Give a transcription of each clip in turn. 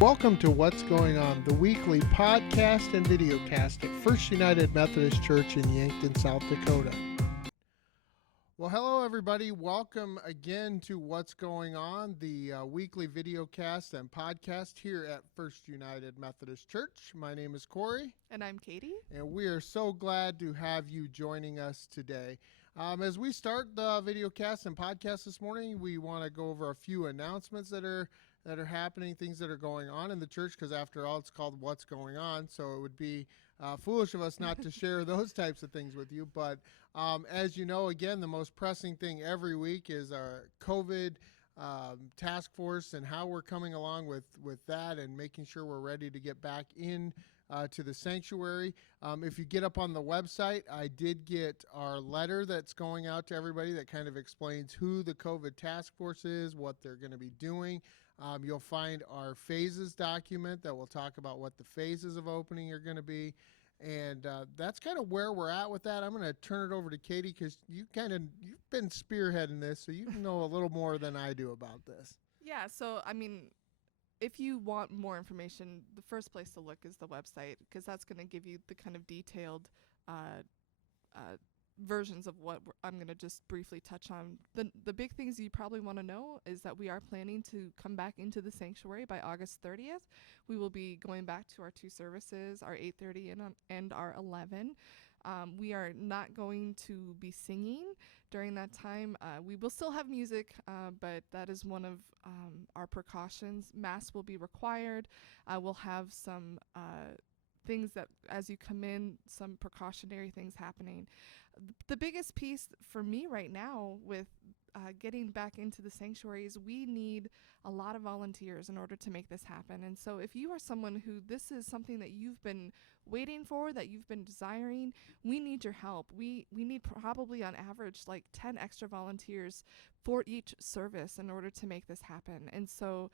Welcome to What's Going On, the weekly podcast and videocast at First United Methodist Church in Yankton, South Dakota. Well, hello everybody. Welcome again to What's Going On, the weekly videocast and podcast here at First United Methodist Church. My name is Corey. And I'm Katie. And we are so glad to have you joining us today. As we start the videocast and podcast this morning, we want to go over a few announcements that are happening, things that are going on in the church, because after all, it's called What's Going On, so it would be foolish of us not to share those types of things with you. But as you know, again, the most pressing thing every week is our COVID task force and how we're coming along with that and making sure we're ready to get back in to the sanctuary. If you get up on the website, I did get our letter that's going out to everybody that kind of explains who the COVID task force is, what they're going to be doing. You'll find our phases document that will talk about what the phases of opening are going to be. And that's kind of where we're at with that. I'm going to turn it over to Katie because you've been spearheading this, so you know a little more than I do about this. Yeah, so if you want more information, the first place to look is the website, because that's going to give you the kind of detailed versions of what I'm going to just briefly touch on. The big things you probably want to know is that we are planning to come back into the sanctuary by August 30th. We will be going back to our two services, our 8:30 and our 11. We are not going to be singing during that time. We will still have music, but that is one of our precautions. Mass will be required. We'll have some things that as you come in, some precautionary things happening. The biggest piece for me right now with getting back into the sanctuaries, we need a lot of volunteers in order to make this happen. And so if you are someone who this is something that you've been waiting for, that you've been desiring, we need your help. We need probably on average like 10 extra volunteers for each service in order to make this happen. And so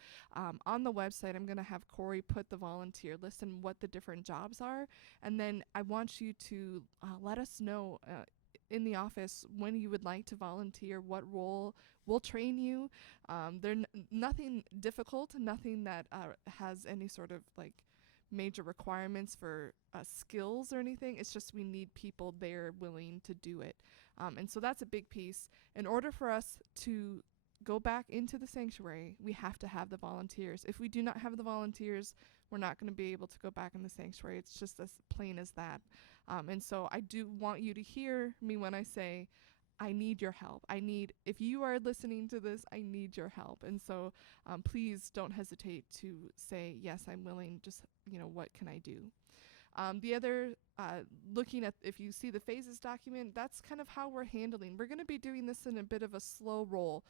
on the website, I'm going to have Corey put the volunteer list and what the different jobs are. And then I want you to let us know in the office when you would like to volunteer, what role. We'll train you. They're nothing difficult, nothing that has any sort of like major requirements for skills or anything. It's just we need people there willing to do it. And so that's a big piece. In order for us to go back into the sanctuary, we have to have the volunteers. If we do not have the volunteers, we're not going to be able to go back in the sanctuary. It's just as plain as that. And so I do want you to hear me when I say, I need your help. If you are listening to this, I need your help. And so please don't hesitate to say, yes, I'm willing. Just, what can I do? The other, looking at, if you see the phases document, that's kind of how we're handling. We're going to be doing this in a bit of a slow roll,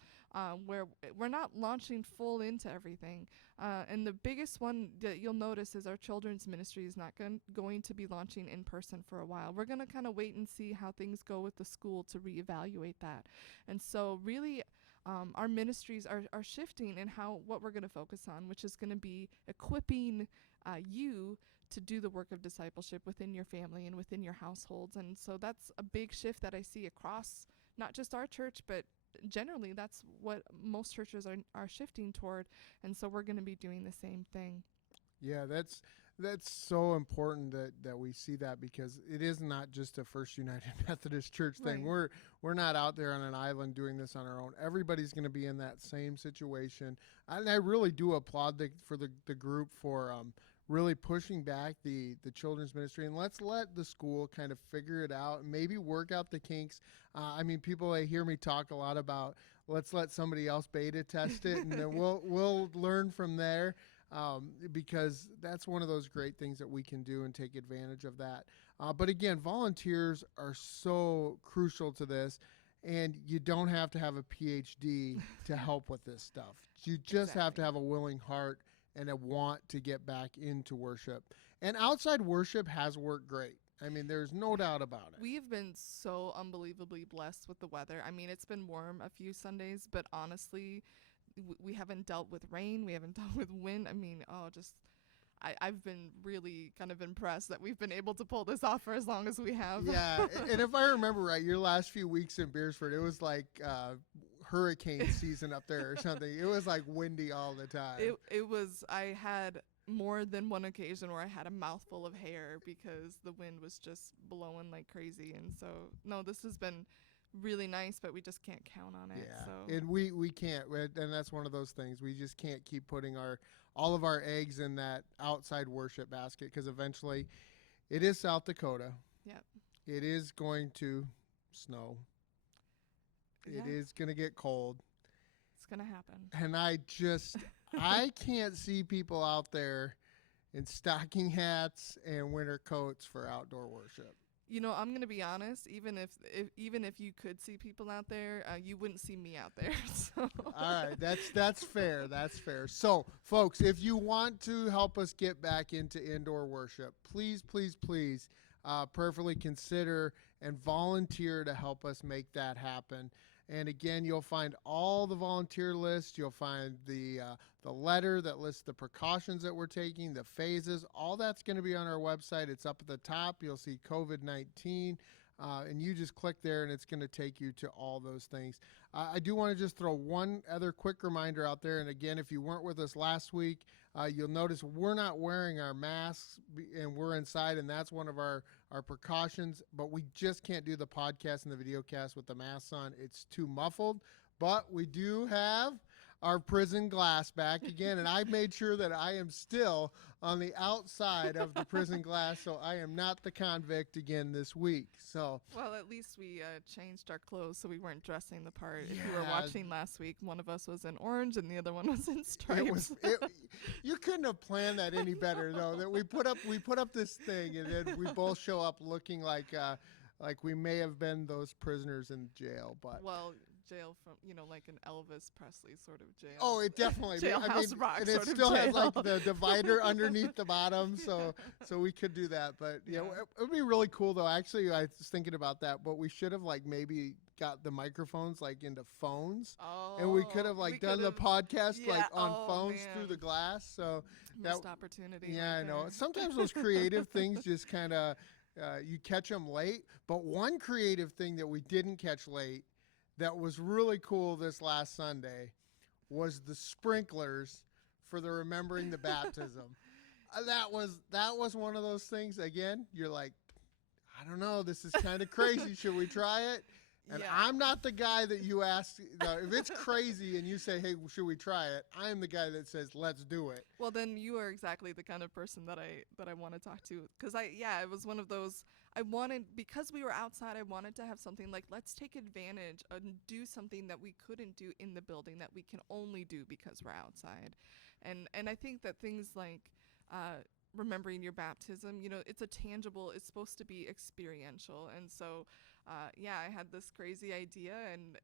where we're not launching full into everything. And the biggest one that you'll notice is our children's ministry is not going to be launching in person for a while. We're going to kind of wait and see how things go with the school to reevaluate that. And so really, our ministries are shifting in what we're going to focus on, which is going to be equipping you to do the work of discipleship within your family and within your households. And so that's a big shift that I see across not just our church, but generally that's what most churches are shifting toward. And so we're going to be doing the same thing. Yeah, that's so important that we see that, because it is not just a First United Methodist Church thing. Right. We're not out there on an island doing this on our own. Everybody's going to be in that same situation. And I really do applaud the group for really pushing back the children's ministry, and let's let the school kind of figure it out and maybe work out the kinks. People, they hear me talk a lot about let's let somebody else beta test it and then we'll learn from there, because that's one of those great things that we can do and take advantage of that. But again, volunteers are so crucial to this. And you don't have to have a PhD to help with this stuff. You just have to have a willing heart and a want to get back into worship. And outside worship has worked great. There's no doubt about it. We've been so unbelievably blessed with the weather. It's been warm a few Sundays, but honestly, we haven't dealt with rain. We haven't dealt with wind. I've been really kind of impressed that we've been able to pull this off for as long as we have. Yeah, and if I remember right, your last few weeks in Beersford, it was like hurricane season up there or something. It was like windy all the time. It was. I had more than one occasion where I had a mouthful of hair because the wind was just blowing like crazy. And so, no, this has been really nice, but we just can't count on it. Yeah, So and we can't, and that's one of those things. We just can't keep putting all of our eggs in that outside worship basket, because eventually, it is South Dakota. Yep. It is going to snow. Yeah. It is going to get cold, It's gonna happen. and I can't see people out there in stocking hats and winter coats for outdoor worship. You know, I'm gonna be honest. Even if you could see people out there, you wouldn't see me out there. So. All right, that's fair. That's fair. So, folks, if you want to help us get back into indoor worship, please, please, please, prayerfully consider and volunteer to help us make that happen. And again, you'll find all the volunteer lists. You'll find the letter that lists the precautions that we're taking, the phases. All that's going to be on our website. It's up at the top. You'll see COVID-19, and you just click there, and it's going to take you to all those things. I do want to just throw one other quick reminder out there. And again, if you weren't with us last week, you'll notice we're not wearing our masks, and we're inside, and that's one of our precautions. But we just can't do the podcast and the video cast with the masks on. It's too muffled. But we do have our prison glass back again, and I made sure that I am still on the outside of the prison glass, so I am not the convict again this week. So, Well, at least we changed our clothes so we weren't dressing the part. If you were Yeah. watching last week, one of us was in orange and the other one was in stripes. you couldn't have planned that any better, though. That we put up this thing, and then we both show up looking like we may have been those prisoners in jail, but. Well, jail from, like an Elvis Presley sort of jail. Oh, it definitely. Jailhouse Rock and sort it of still has jail. like the divider underneath the bottom, so we could do that. But yeah, Yeah. it would be really cool though. Actually, I was thinking about that, but we should have maybe got the microphones into phones, Oh, and we could have done the podcast yeah, on oh, phones man. through the glass. So Missed opportunity. yeah, right I know. there. Sometimes those creative things just kind of you catch them late. But one creative thing that we didn't catch late that was really cool this last Sunday was the sprinklers for the remembering the baptism. That was one of those things. Again, you're like, I don't know, this is kind of crazy. Should we try it? And Yeah. I'm not the guy that you ask. If it's crazy and you say, hey, should we try it? I am the guy that says, let's do it. Well, then you are exactly the kind of person that I want to talk to. Because it was one of those, because we were outside, I wanted to have something like, let's take advantage and do something that we couldn't do in the building that we can only do because we're outside. And I think that things like remembering your baptism, it's it's supposed to be experiential. And so, I had this crazy idea and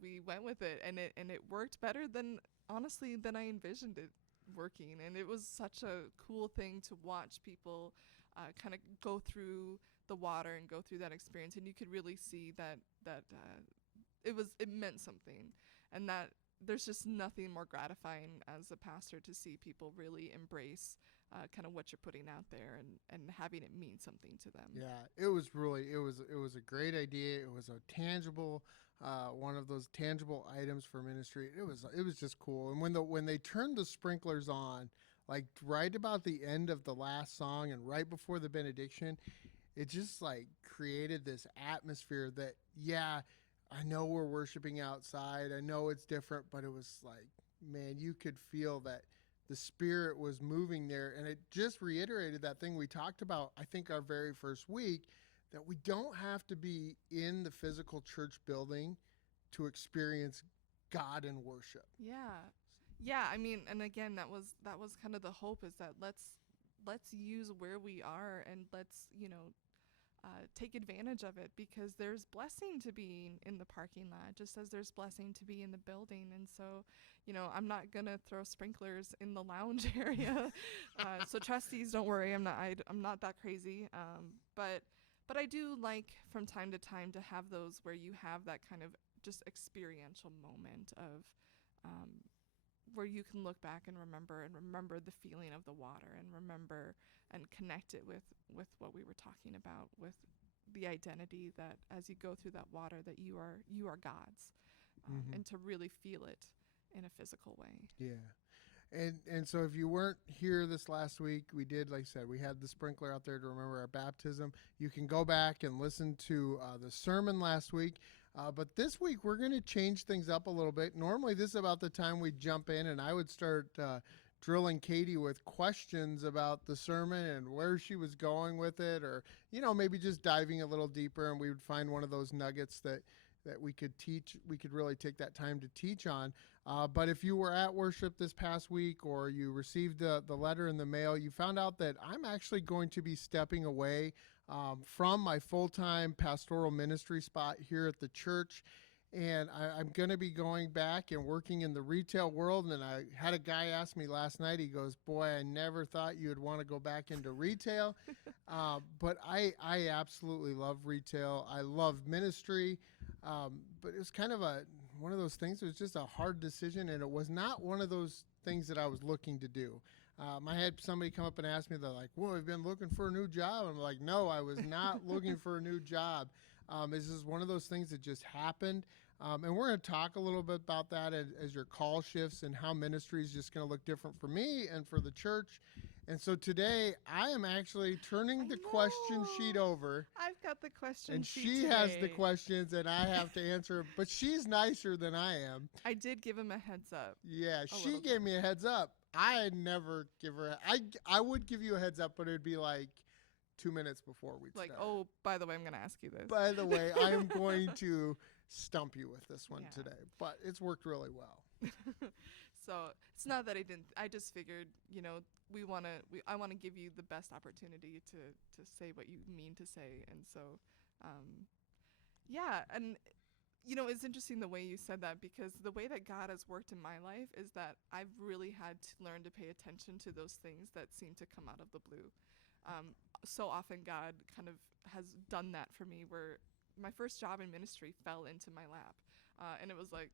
we went with it, and it worked better than I envisioned it working. And it was such a cool thing to watch people kind of go through the water and go through that experience, and you could really see that it meant something, and that there's just nothing more gratifying as a pastor to see people really embrace kind of what you're putting out there and having it mean something to them. Yeah, it was a great idea. It was a tangible, one of those tangible items for ministry. It was just cool. And when they turned the sprinklers on, like right about the end of the last song and right before the benediction, it just created this atmosphere that, yeah, I know we're worshiping outside. I know it's different, but it was man, you could feel that the Spirit was moving there. And it just reiterated that thing we talked about, I think, our very first week, that we don't have to be in the physical church building to experience God in worship. Yeah, I mean, and again, that was kind of the hope, is that let's use where we are, and let's take advantage of it, because there's blessing to being in the parking lot, just as there's blessing to be in the building. And so, I'm not gonna throw sprinklers in the lounge area. So trustees, don't worry, I'm not that crazy. But I do like from time to time to have those where you have that kind of just experiential moment of where you can look back and remember the feeling of the water, and remember and connect it with what we were talking about, with the identity that as you go through that water, that you are God's. and to really feel it in a physical way. Yeah. And so if you weren't here this last week, we did, like I said, we had the sprinkler out there to remember our baptism. You can go back and listen to the sermon last week. But this week, we're going to change things up a little bit. Normally, this is about the time we jump in, and I would start drilling Katie with questions about the sermon and where she was going with it, or, maybe just diving a little deeper, and we would find one of those nuggets that we could teach, we could really take that time to teach on. But if you were at worship this past week, or you received the letter in the mail, you found out that I'm actually going to be stepping away from my full-time pastoral ministry spot here at the church. And I'm going to be going back and working in the retail world. And I had a guy ask me last night, he goes, boy, I never thought you would want to go back into retail. But I absolutely love retail. I love ministry. But it was kind of one of those things. It was just a hard decision, and it was not one of those things that I was looking to do. I had somebody come up and ask me, they're like, well, we've been looking for a new job. I'm like, no, I was not looking for a new job. This is one of those things that just happened. And we're going to talk a little bit about that as your call shifts, and how ministry is just going to look different for me and for the church. And so today I am actually turning the question sheet over. I've got the question and sheet she today. has the questions, and I have to answer, but she's nicer than I am. I did give him a heads up. Yeah, she gave me a heads up. I never give her. I would give you a heads up, but it'd be like 2 minutes before we Like, start. oh, by the way, I'm going to ask you this. By the way, I am going to stump you with this one Yeah. today, but it's worked really well. So it's not that I didn't. I just figured, I want to give you the best opportunity to say what you mean to say, and so, yeah, and it's interesting the way you said that, because the way that God has worked in my life is that I've really had to learn to pay attention to those things that seem to come out of the blue. So often God kind of has done that for me, where my first job in ministry fell into my lap, and it was like,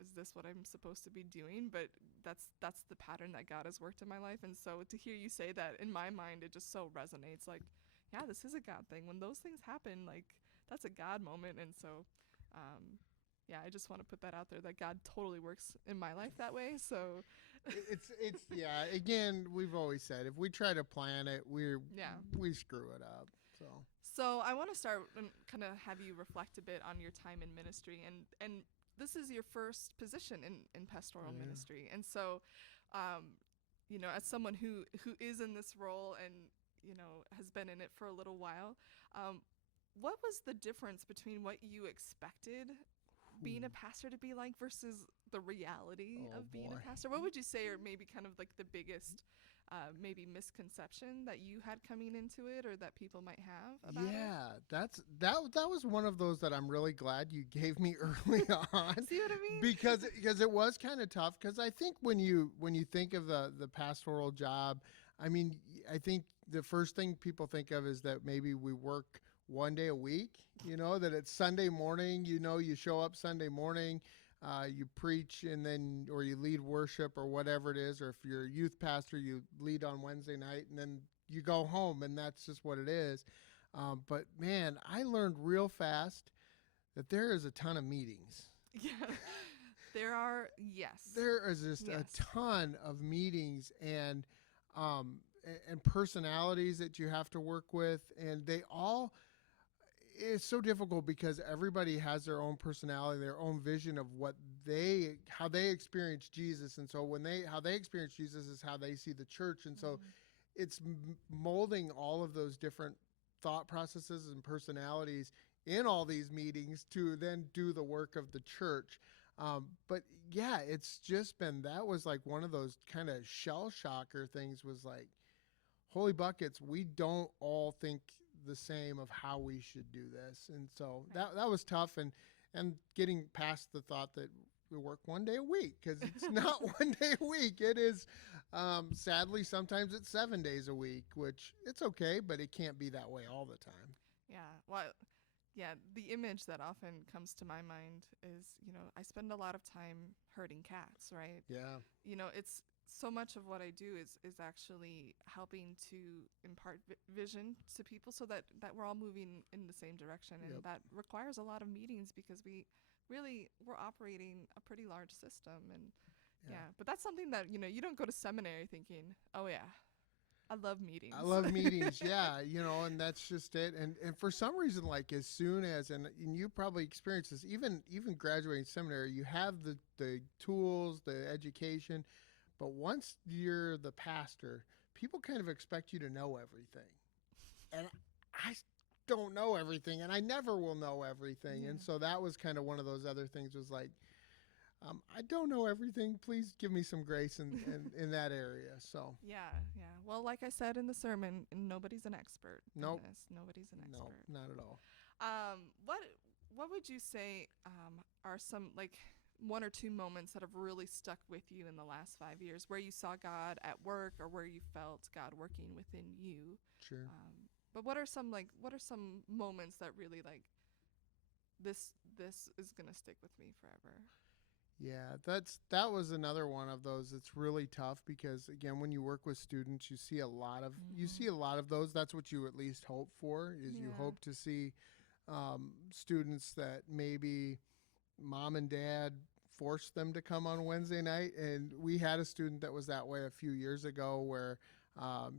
is this what I'm supposed to be doing? But that's the pattern that God has worked in my life. And so to hear you say that, in my mind, it just so resonates. Like, yeah, this is a God thing. When those things happen, like, that's a God moment. And so, yeah, I just want to put that out there, that God totally works in my life that way. So it's yeah. Again, we've always said, if we try to plan it, we screw it up. So I want to start and kind of have you reflect a bit on your time in ministry, and this is your first position in pastoral ministry. And so, as someone who is in this role and, has been in it for a little while, what was the difference between what you expected being a pastor to be like versus the reality of being a pastor? What would you say are maybe kind of like the biggest maybe misconception that you had coming into it, or that people might have about it? That was one of those that I'm really glad you gave me early on. See what I mean? Because it was kind of tough, because I think when you think of the pastoral job, I mean, I think the first thing people think of is that maybe we work one day a week, that it's Sunday morning, you show up Sunday morning, you preach, and then, or you lead worship or whatever it is, or if you're a youth pastor, you lead on Wednesday night, and then you go home, and that's just what it is. But man, I learned real fast that there is a ton of meetings. Yeah, there are. Yes, there is just a ton of meetings, and personalities that you have to work with, and it's so difficult because everybody has their own personality, their own vision of how they experience Jesus. And so how they experience Jesus is how they see the church. And so it's molding all of those different thought processes and personalities in all these meetings to then do the work of the church. But yeah, it's just that was like one of those kind of shell shocker things, was like, holy buckets, we don't all think the same of how we should do this. And so that was tough, and getting past the thought that we work one day a week, because it's not one day a week. It is, sadly, sometimes it's 7 days a week, which it's okay, but it can't be that way all the time. Yeah. Well, yeah, the image that often comes to my mind is, I spend a lot of time herding cats, right? Yeah. It's so much of what I do is actually helping to impart vision to people, so that we're all moving in the same direction. And that requires a lot of meetings, because we really we're operating a pretty large system. And but that's something that, you don't go to seminary thinking, oh yeah, I love meetings. I love meetings, yeah, and that's just it. And for some reason, like as soon as and you probably experience this, even graduating seminary, you have the tools, the education, but once you're the pastor, people kind of expect you to know everything, and I don't know everything, and I never will know everything, and so that was kind of one of those other things. Was like, I don't know everything. Please give me some grace in that area. So Yeah. Well, like I said in the sermon, nobody's an expert. Nope. In this. Nobody's an expert. no, not at all. What would you say are some like one or two moments that have really stuck with you in the last 5 years, where you saw God at work or where you felt God working within you? Sure. But what are some moments that really like this is gonna stick with me forever? Yeah, that was another one of those. It's really tough because again, when you work with students, you see a lot of those. That's what you at least hope for. Is you hope to see students that maybe mom and dad forced them to come on Wednesday night. And we had a student that was that way a few years ago, where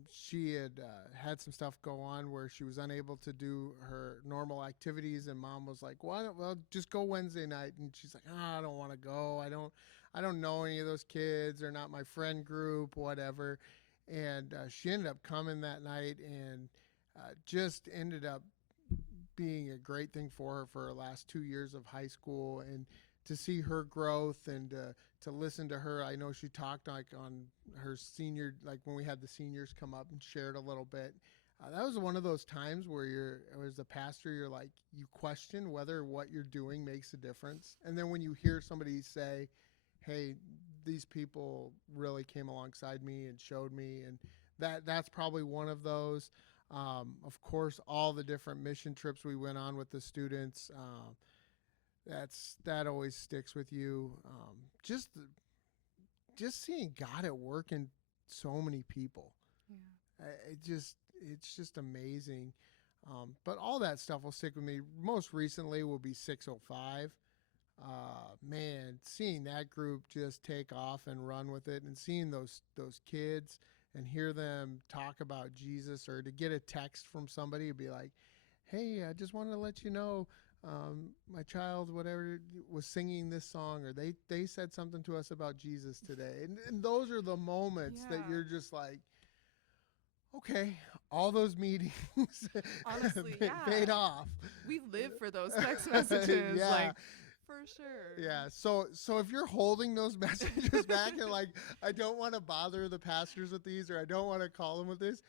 she had some stuff go on where she was unable to do her normal activities, and mom was like, well, just go Wednesday night. And she's like, I don't want to go. I don't know any of those kids. They're not my friend group, whatever. And she ended up coming that night, and just ended up being a great thing for her for her last 2 years of high school, and to see her growth, and to listen to her. I know she talked like on her senior, like when we had the seniors come up and shared a little bit. That was one of those times where as a pastor, you're like, you question whether what you're doing makes a difference. And then when you hear somebody say, hey, these people really came alongside me and showed me, and that's probably one of those. Of course, all the different mission trips we went on with the students, that always sticks with you. Just seeing God at work in so many people. Yeah. It's just amazing. But all that stuff will stick with me. Most recently will be 605. Man, seeing that group just take off and run with it, and seeing those kids and hear them talk about Jesus, or to get a text from somebody and be like, hey, I just wanted to let you know, my child, whatever, was singing this song, or they said something to us about Jesus today. And those are the moments that you're just like, okay, all those meetings honestly paid off. We live for those text messages. Yeah. Like, for sure. Yeah. So if you're holding those messages back and like, I don't want to bother the pastors with these, or I don't want to call them with this,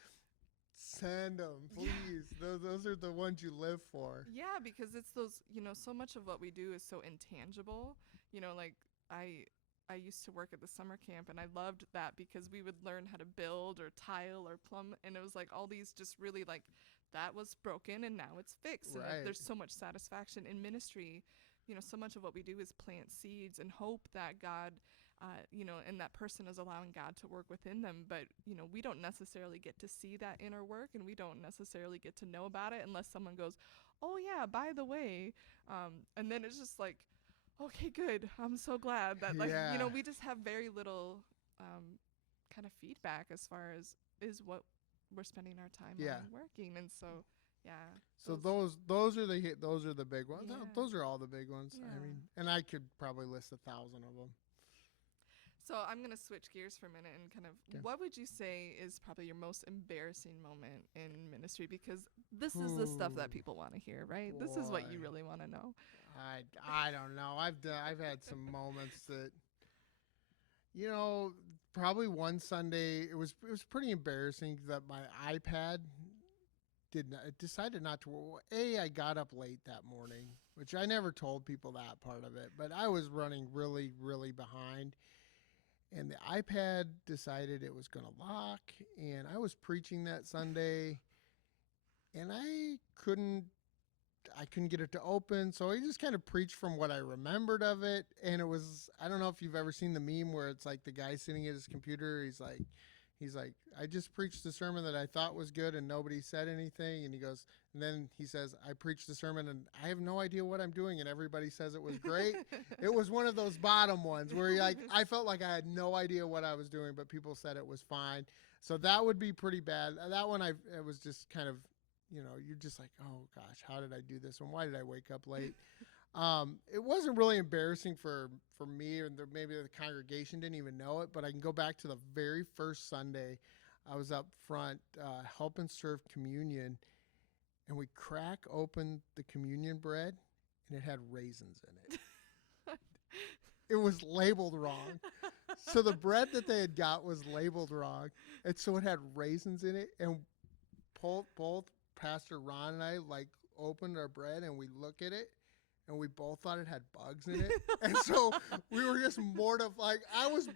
send them, please. Those are the ones you live for. Yeah, because it's those, so much of what we do is so intangible. Like I used to work at the summer camp, and I loved that because we would learn how to build or tile or plumb, and it was like all these just really like, that was broken and now it's fixed. Right. And there's so much satisfaction in ministry. So much of what we do is plant seeds and hope that God, and that person is allowing God to work within them. But, we don't necessarily get to see that inner work, and we don't necessarily get to know about it unless someone goes, oh yeah, by the way. And then it's just like, okay, good. I'm so glad that we just have very little kind of feedback as far as is what we're spending our time on working. And so, So those are the big ones. Yeah. Those are all the big ones. Yeah. I mean, and I could probably list 1,000 of them. So I'm going to switch gears for a minute and kind of, Okay. what would you say is probably your most embarrassing moment in ministry? Because this is the stuff that people want to hear, right? This is what you Boy. really want to know. I don't know. I've had some moments that, probably one Sunday it was pretty embarrassing that my iPad decided not to. I got up late that morning, which I never told people that part of it, but I was running really, really behind. And the iPad decided it was going to lock, and I was preaching that Sunday, and I couldn't get it to open. So I just kind of preached from what I remembered of it. And it was, I don't know if you've ever seen the meme where it's like the guy sitting at his computer. he's like, I just preached a sermon that I thought was good and nobody said anything. And he goes, and then he says, I preached the sermon and I have no idea what I'm doing and everybody says it was great. It was one of those bottom ones where you're like, I felt like I had no idea what I was doing, but people said it was fine. So that would be pretty bad. That one, it was just kind of, you're just like, oh gosh, how did I do this? And why did I wake up late? It wasn't really embarrassing for me, and maybe the congregation didn't even know it, but I can go back to the very first Sunday. I was up front helping serve communion, and we crack open the communion bread, and it had raisins in it. It was labeled wrong. So the bread that they had got was labeled wrong, and so it had raisins in it, and both Pastor Ron and I opened our bread, and we look at it, and we both thought it had bugs in it. And so we were just mortified. I was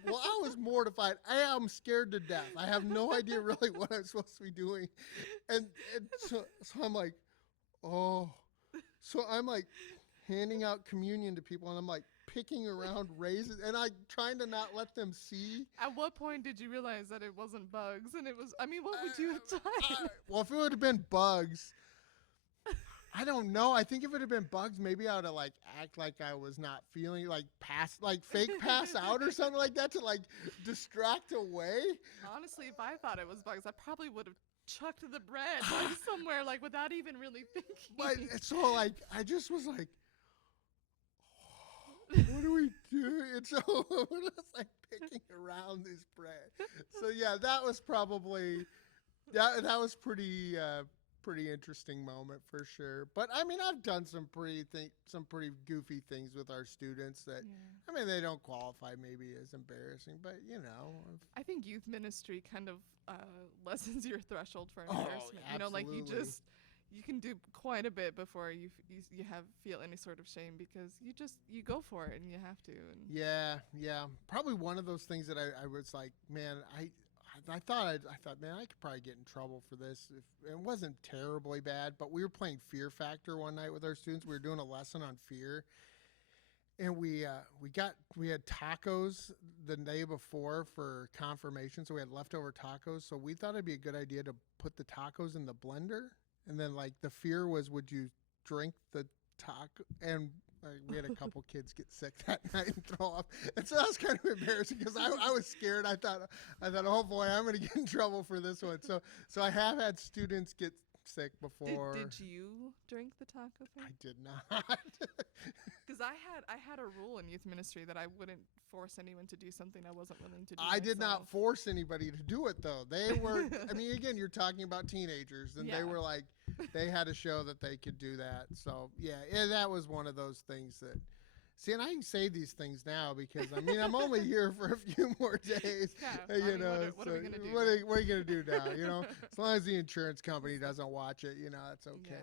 mortified. I am scared to death. I have no idea really what I'm supposed to be doing. And so I'm like, oh. So I'm like handing out communion to people, and I'm like picking around raisins, and I trying to not let them see. At what point did you realize that it wasn't bugs? And it was, what would you have done? Well, if it would have been bugs, I don't know. I think if it had been bugs, maybe I would have act like I was not feeling fake pass out or something like that to distract away. Honestly, if I thought it was bugs, I probably would have chucked the bread somewhere without even really thinking. But so I just was like, oh, what do we do? And so we're just picking around this bread. So yeah, that was probably that was pretty interesting moment for sure. But I mean, I've done some pretty goofy things with our students that they don't qualify maybe as embarrassing, but I think youth ministry kind of lessens your threshold for embarrassment. Absolutely. You can do quite a bit before you feel any sort of shame, because you go for it and you have to. And yeah, probably one of those things that I was like, man, I thought, man, I could probably get in trouble for this. It wasn't terribly bad, but we were playing Fear Factor one night with our students. We were doing a lesson on fear, and we had tacos the day before for confirmation, so we had leftover tacos. So we thought it'd be a good idea to put the tacos in the blender, and then the fear was, would you drink the taco? And we had a couple kids get sick that night and throw up, and so that was kind of embarrassing because I was scared. I thought, oh boy, I'm going to get in trouble for this one. So I have had students get sick before. Did you drink the taco thing? I did not. Because I had a rule in youth ministry that I wouldn't force anyone to do something I wasn't willing to do. I did not force anybody to do it though. They were. I mean, again, you're talking about teenagers, and they were they had to show that they could do that. So yeah, that was one of those things that. See, and I can say these things now because I'm only here for a few more days. Yeah, what are we gonna do? What are you gonna do now? As long as the insurance company doesn't watch it, it's okay.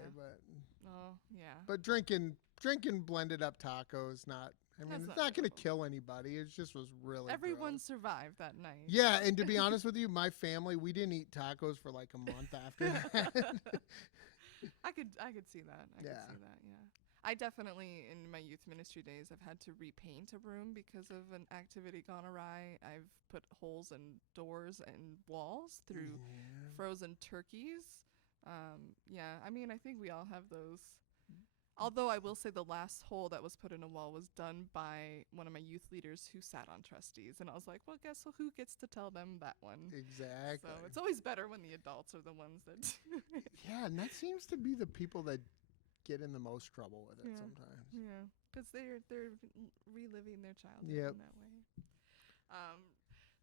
Yeah. But drinking blended up tacos, it's not going to kill anybody. It just was really Everyone gross. survived that night. Yeah, and to be honest with you, my family, we didn't eat tacos for a month after that. I could see that. I could see that. Yeah. I definitely, in my youth ministry days, I've had to repaint a room because of an activity gone awry. I've put holes in doors and walls through frozen turkeys. I think we all have those. Although I will say the last hole that was put in a wall was done by one of my youth leaders who sat on trustees. And I was like, well, guess who gets to tell them that one? Exactly. So it's always better when the adults are the ones that Yeah, and that seems to be the people that get in the most trouble with it sometimes. Yeah, because they're reliving their childhood in that way.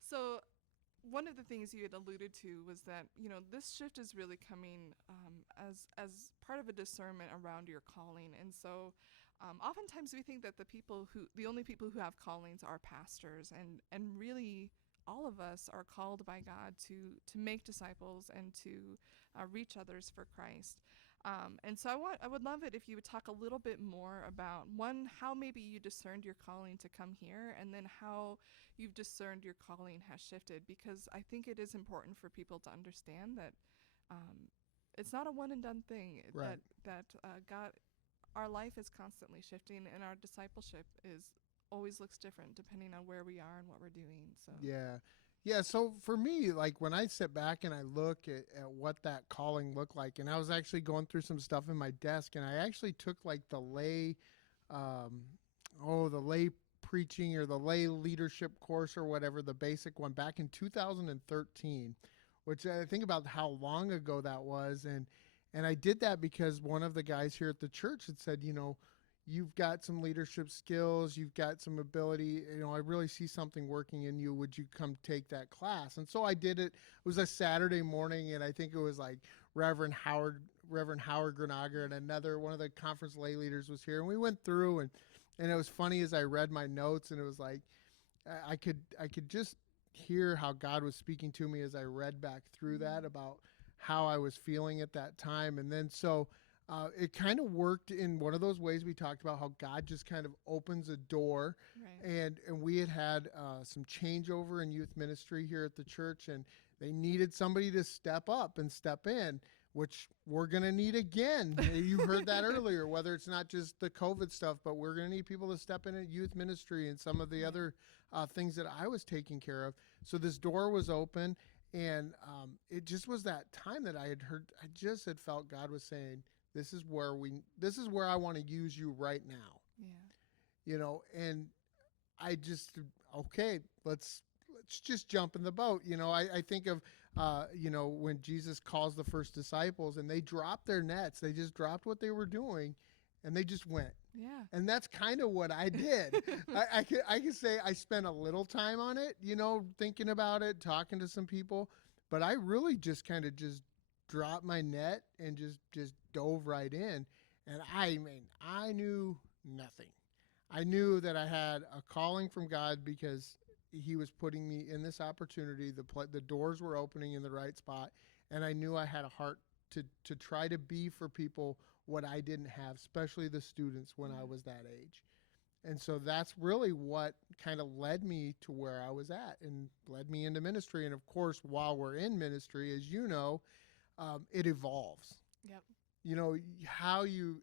So one of the things you had alluded to was that this shift is really coming as part of a discernment around your calling, and so oftentimes we think that the only people who have callings are pastors, and really all of us are called by God to make disciples and to reach others for Christ. And so I would love it if you would talk a little bit more about, one, how maybe you discerned your calling to come here, and then how you've discerned your calling has shifted, because I think it is important for people to understand that it's not a one and done thing. Right. That God, our life is constantly shifting, and our discipleship always looks different depending on where we are and what we're doing. So yeah, Yeah, so for me, like when I sit back and I look at what that calling looked like, and I was actually going through some stuff in my desk, and I actually took like um, the lay preaching or the lay leadership course or whatever, the basic one back in 2013, which I think about how long ago that was. And I did that because one of the guys here at the church had said, you've got some leadership skills, you've got some ability, I really see something working in you. Would you come take that class? And so I did it. It was a Saturday morning, and I think it was like Reverend Howard Grenager and another one of the conference lay leaders was here, and we went through, and it was funny as I read my notes, and it was like I could just hear how God was speaking to me as I read back through that about how I was feeling at that time. And then so it kind of worked in one of those ways we talked about, how God just kind of opens a door. Right. And we had some changeover in youth ministry here at the church, and they needed somebody to step up and step in, which we're going to need again. You heard that earlier, whether it's not just the COVID stuff, but we're going to need people to step in at youth ministry and some of the other things that I was taking care of. So this door was open, and it just was that time that I just had felt God was saying, this is where I want to use you right now. And I just, okay, let's just jump in the boat. I think of, when Jesus calls the first disciples and they dropped their nets, they just dropped what they were doing and they just went. Yeah. And that's kind of what I did. I could say I spent a little time on it, thinking about it, talking to some people, but I really just kind of just dropped my net and just dove right in. And I knew nothing. I knew that I had a calling from God because he was putting me in this opportunity. The doors were opening in the right spot, and I knew I had a heart to try to be for people what I didn't have, especially the students when I was that age. And so that's really what kind of led me to where I was at and led me into ministry. And of course, while we're in ministry, as you know, it evolves. Yep. How you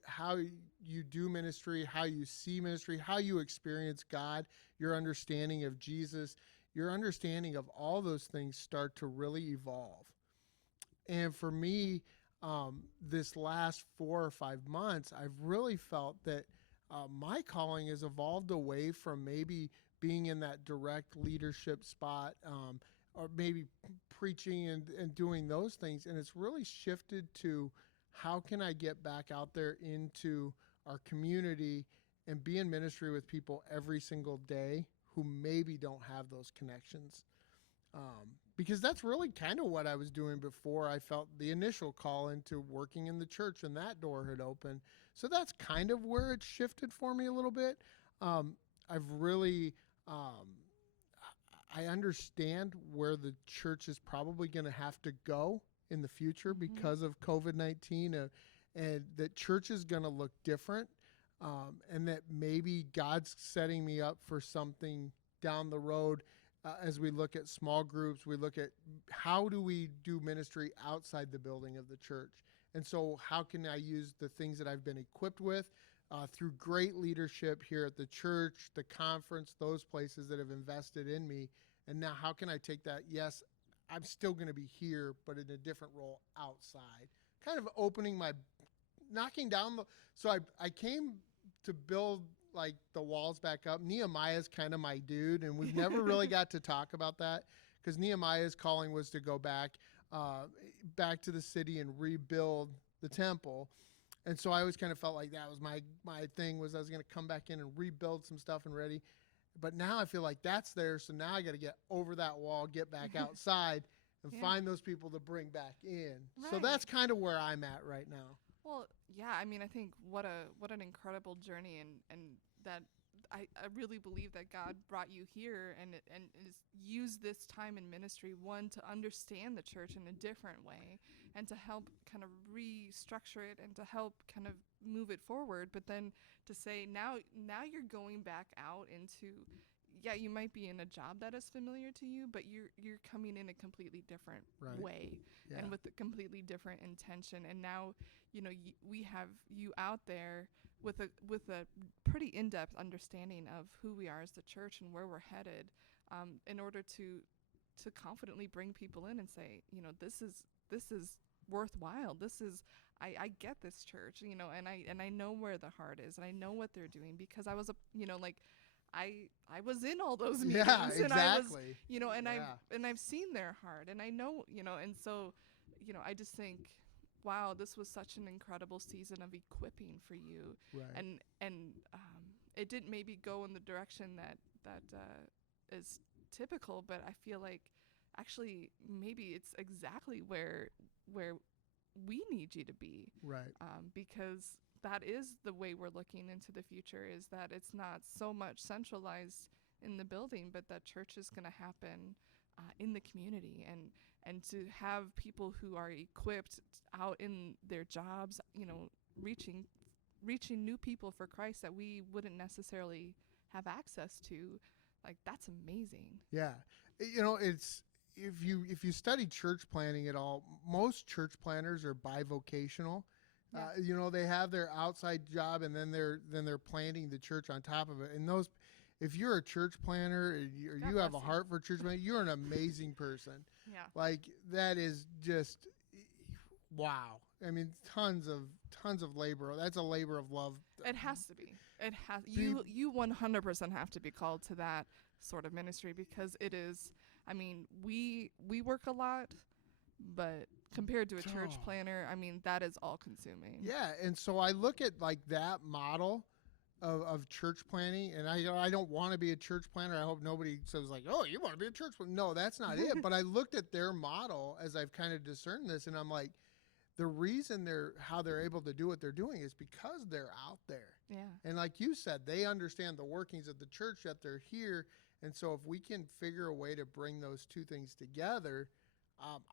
do ministry, how you see ministry, how you experience God, your understanding of Jesus, your understanding of all those things start to really evolve. And for me, this last 4 or 5 months, I've really felt that my calling has evolved away from maybe being in that direct leadership spot, or maybe preaching and doing those things. And it's really shifted to, how can I get back out there into our community and be in ministry with people every single day who maybe don't have those connections? Because that's really kind of what I was doing before I felt the initial call into working in the church and that door had opened. So that's kind of where it shifted for me a little bit. I've really, I understand where the church is probably going to have to go in the future because of COVID-19, and that church is going to look different, and that maybe God's setting me up for something down the road. As we look at small groups, we look at how do we do ministry outside the building of the church. And so how can I use the things that I've been equipped with through great leadership here at the church, the conference, those places that have invested in me. And now how can I take that? Yes, I'm still going to be here, but in a different role outside. Kind of knocking down so I came to build like the walls back up. Nehemiah's kind of my dude, and we've never really got to talk about that because Nehemiah's calling was to go back to the city and rebuild the temple. And so I always kind of felt like that was my thing, was I was going to come back in and rebuild some stuff and ready. But now I feel like that's there, so now I got to get over that wall, get back outside, and find those people to bring back in. Right. So that's kind of where I'm at right now. Well, yeah, I mean, I think what an incredible journey, and that I really believe that God brought you here and is used this time in ministry, one, to understand the church in a different way and to help kind of restructure it and to help kind of move it forward, but then to say now you're going back out into, yeah, you might be in a job that is familiar to you, but you're coming in a completely different way and with a completely different intention. And now, we have you out there with a pretty in-depth understanding of who we are as the church and where we're headed, in order to to confidently bring people in and say, this is worthwhile. This is I get this church, and I know where the heart is, and I know what they're doing because I was I was in all those meetings, Yeah, and I was, exactly. and Yeah. I've seen their heart, and I know, and so, I just think, wow, this was such an incredible season of equipping for you, Right. and it didn't maybe go in the direction that is typical, but I feel like actually maybe it's exactly where we need you to be, Right. because that is the way we're looking into the future, is that it's not so much centralized in the building, but that church is going to happen in the community, and to have people who are equipped out in their jobs, reaching new people for Christ that we wouldn't necessarily have access to. Like, that's amazing. Yeah. It's if you study church planning at all, most church planners are bivocational. Yeah. They have their outside job and then they're planting the church on top of it. And those, if you're a church planner or God you have bless a you. heart for church planning, you're an amazing person. Yeah. Like that is just wow. I mean, tons of labor. That's a labor of love. It has to be. It has. Peop- You 100% have to be called to that sort of ministry, because it is. I mean, we work a lot, but compared to a church Oh. planner, I mean, that is all consuming. Yeah, and so I look at like that model of church planning, and I don't want to be a church planner. I hope nobody says like, oh, you want to be a church planner. No, that's not it. But I looked at their model as I've kind of discerned this, and I'm like, the reason how they're able to do what they're doing is because they're out there. Yeah. And like you said, they understand the workings of the church, that they're here. And so if we can figure a way to bring those two things together,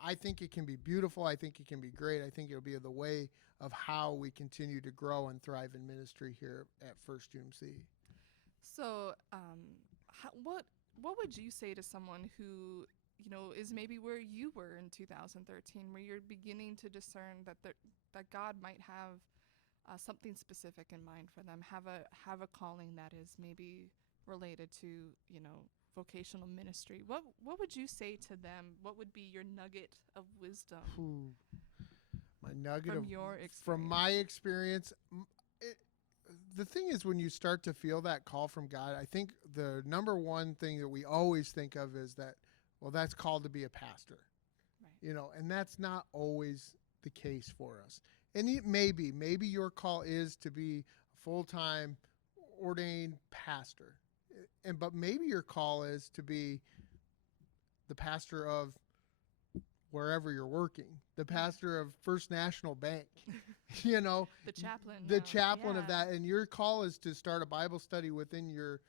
I think it can be beautiful. I think it can be great. I think it'll be the way of how we continue to grow and thrive in ministry here at First UMC. So, what would you say to someone who is maybe where you were in 2013, where you're beginning to discern that God might have something specific in mind for them, have a calling that is maybe related to vocational ministry? What would you say to them? What would be your nugget of wisdom Ooh, my nugget from of your experience? from my experience, the thing is when you start to feel that call from God, I think the number one thing that we always think of is that, well, that's called to be a pastor. Right. And that's not always the case for us. And maybe your call is to be a full-time ordained pastor. But maybe your call is to be the pastor of wherever you're working, the pastor of First National Bank, The chaplain. the chaplain of yeah. that. And your call is to start a Bible study within your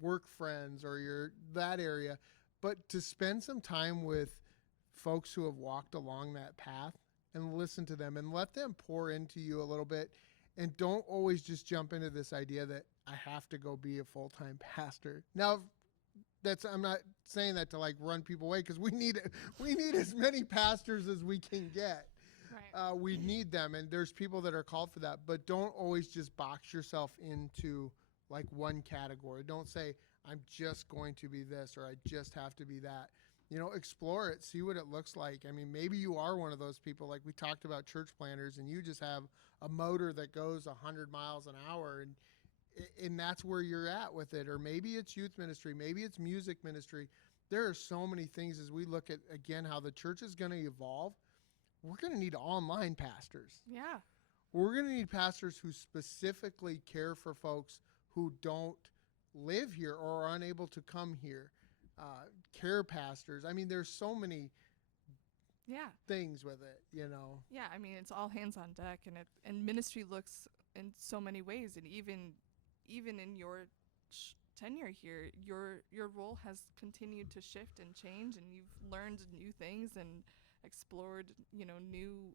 work friends or that area, but to spend some time with folks who have walked along that path and listen to them and let them pour into you a little bit. And don't always just jump into this idea that I have to go be a full-time pastor. Now, I'm not saying that to like run people away, because we need as many pastors as we can get. Right. We need them, and there's people that are called for that. But don't always just box yourself into like one category. Don't say I'm just going to be this or I just have to be that. Explore it, see what it looks like. I mean, maybe you are one of those people, like we talked about church planners, and you just have a motor that goes 100 miles an hour, and that's where you're at with it. Or maybe it's youth ministry, maybe it's music ministry. There are so many things as we look at, again, how the church is going to evolve. We're going to need online pastors. Yeah. We're going to need pastors who specifically care for folks who don't live here or are unable to come here. Care pastors. I mean, there's so many Yeah. things with it, Yeah, I mean, it's all hands on deck, and ministry looks in so many ways, and even in your tenure here, your role has continued to shift and change, and you've learned new things and explored new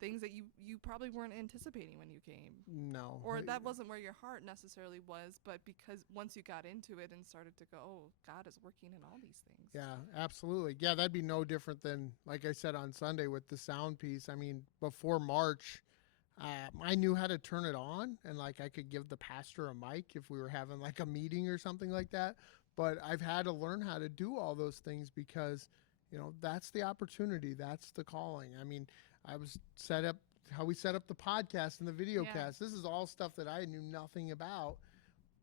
things that you probably weren't anticipating when you came, No. or that wasn't where your heart necessarily was, but because once you got into it and started to go, oh, God is working in all these things. Yeah, absolutely. Yeah, that'd be no different than, like I said on Sunday with the sound piece. I mean, before March, I knew how to turn it on, and like I could give the pastor a mic if we were having like a meeting or something like that. but I've had to learn how to do all those things because, that's the opportunity. That's the calling. I mean, I was set up how we set up the podcast and the video cast. This is all stuff that I knew nothing about,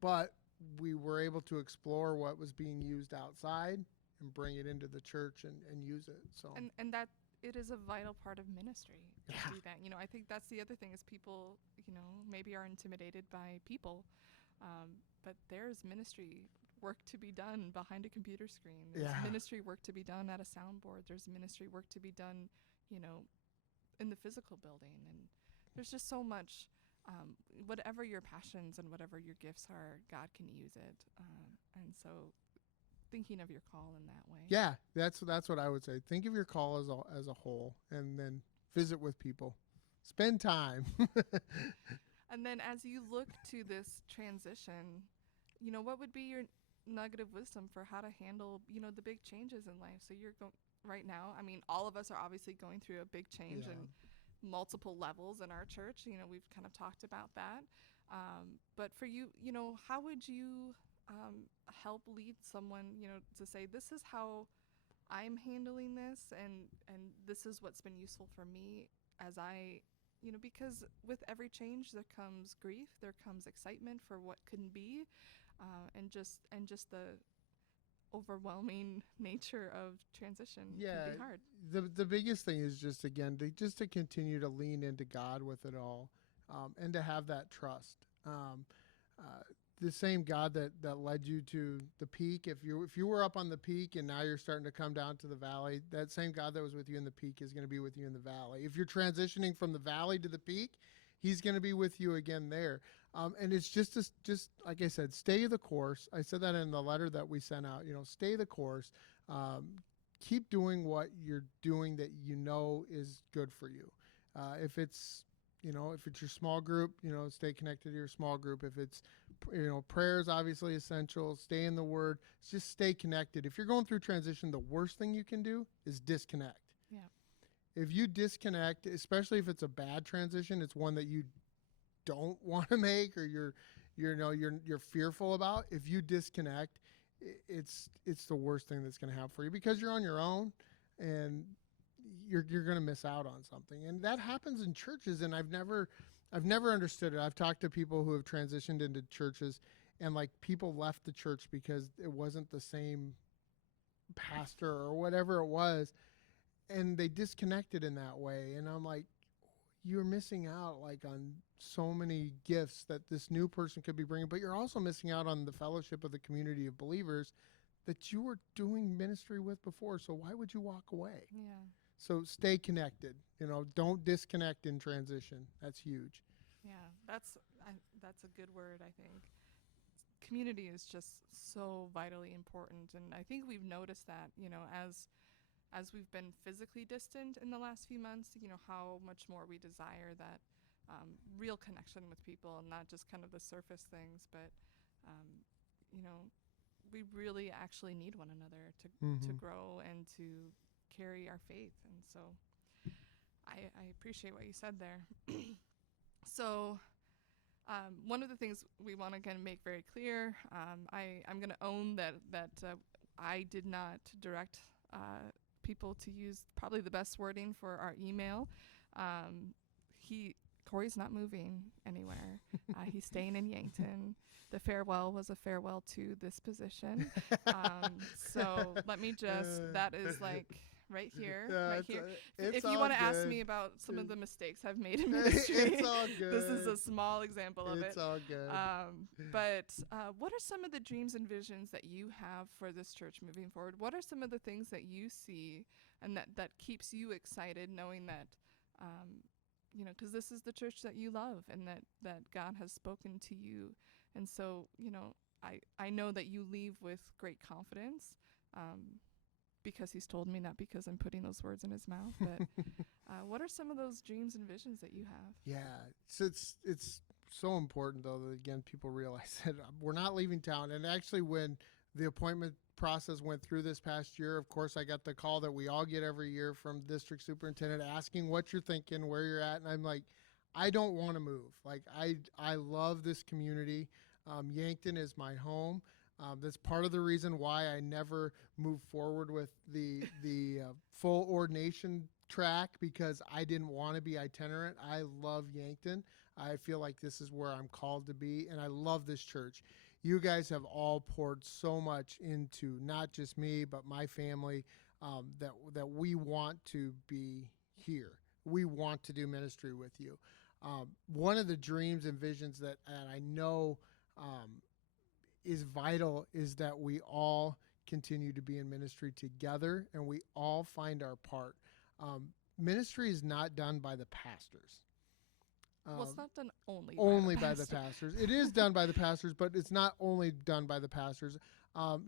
but we were able to explore what was being used outside and bring it into the church and use it. So and that it is a vital part of ministry to Yeah. do that. I think that's the other thing is people, maybe are intimidated by people, but there's ministry work to be done behind a computer screen. There's Yeah. ministry work to be done at a soundboard. There's ministry work to be done, in the physical building. And there's just so much. Whatever your passions and whatever your gifts are, God can use it. And so thinking of your call in that way. yeah, that's what I would say. Think of your call as a whole, and then visit with people, spend time. And then as you look to this transition, what would be your nugget of wisdom for how to handle, the big changes in life? So you're going right now. I mean, all of us are obviously going through a big change Yeah. in multiple levels in our church. We've kind of talked about that. But for you, how would you help lead someone, to say, this is how I'm handling this, and this is what's been useful for me as I, because with every change there comes grief, there comes excitement for what can be, and just the overwhelming nature of transition can be hard. The biggest thing is just, again, to continue to lean into God with it all, and to have that trust. The same God that led you to the peak, if you were up on the peak and now you're starting to come down to the valley, that same God that was with you in the peak is going to be with you in the valley. If you're transitioning from the valley to the peak, he's going to be with you again there. And it's just like I said, stay the course. I said that in the letter that we sent out. Stay the course. Keep doing what you're doing that is good for you. If it's your small group, stay connected to your small group. If it's prayer is obviously essential. Stay in the Word. Just stay connected. If you're going through transition, the worst thing you can do is disconnect. Yeah. If you disconnect, especially if it's a bad transition, it's one that you don't want to make, or you're fearful about. If you disconnect, it's the worst thing that's going to happen for you, because you're on your own and you're going to miss out on something. And that happens in churches, and I've never understood it. I've talked to people who have transitioned into churches, and like people left the church because it wasn't the same pastor or whatever it was, and they disconnected in that way. And I'm like, you're missing out on so many gifts that this new person could be bringing, but you're also missing out on the fellowship of the community of believers that you were doing ministry with before. So why would you walk away? Yeah. So stay connected. Don't disconnect in transition. That's huge. Yeah, that's a good word, I think. Community is just so vitally important, and I think we've noticed that, as we've been physically distant in the last few months, how much more we desire that real connection with people, and not just kind of the surface things, but we really actually need one another to grow and to carry our faith. And so I appreciate what you said there. So one of the things we want to kind of make very clear, I'm going to own that I did not direct people to use probably the best wording for our email. Corey's not moving anywhere. He's staying in Yankton. The farewell was a farewell to this position. So let me that is like right here, right here. If you want to ask me about some of the mistakes I've made in ministry, it's all good. this is a small example of it. It's all good. But what are some of the dreams and visions that you have for this church moving forward? What are some of the things that you see and that keeps you excited, knowing that, because this is the church that you love, and that God has spoken to you. And so, I know that you leave with great confidence, because he's told me, not because I'm putting those words in his mouth. But what are some of those dreams and visions that you have? Yeah, so it's so important, though, that, again, people realize that we're not leaving town. And actually, when the appointment process went through this past year, of course, I got the call that we all get every year from district superintendent asking what you're thinking, where you're at. And I'm like, I don't want to move. Like, I love this community. Yankton is my home. That's part of the reason why I never moved forward with the full ordination track, because I didn't want to be itinerant. I love Yankton. I feel like this is where I'm called to be, and I love this church. You guys have all poured so much into not just me, but my family, that we want to be here. We want to do ministry with you. One of the dreams and visions that and I know is vital is that we all continue to be in ministry together and we all find our part. Ministry is not done by the pastors. Well, it's not done only By the pastors. It is done by the pastors, but it's not only done by the pastors. I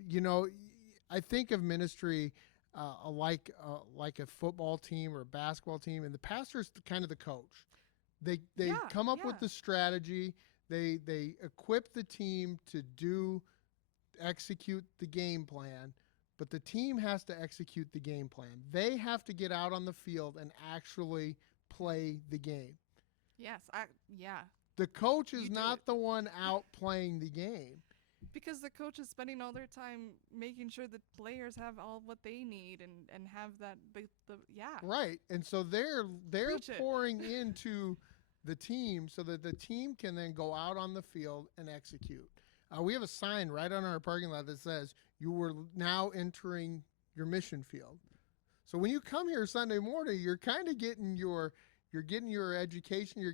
think of ministry like a football team or a basketball team, and the pastor's kind of the coach. They come up with the strategy. They equip the team to execute the game plan, but the team has to execute the game plan. They have to get out on the field and actually play the game. Yes, The coach is You do not it. the one out playing the game. because the coach is spending all their time making sure that players have all what they need and have that Right. And so they're Preach it. pouring into the team so that the team can then go out on the field and execute. We have a sign right on our parking lot that says, "You were now entering your mission field." So when you come here Sunday morning, you're kind of getting your education, you're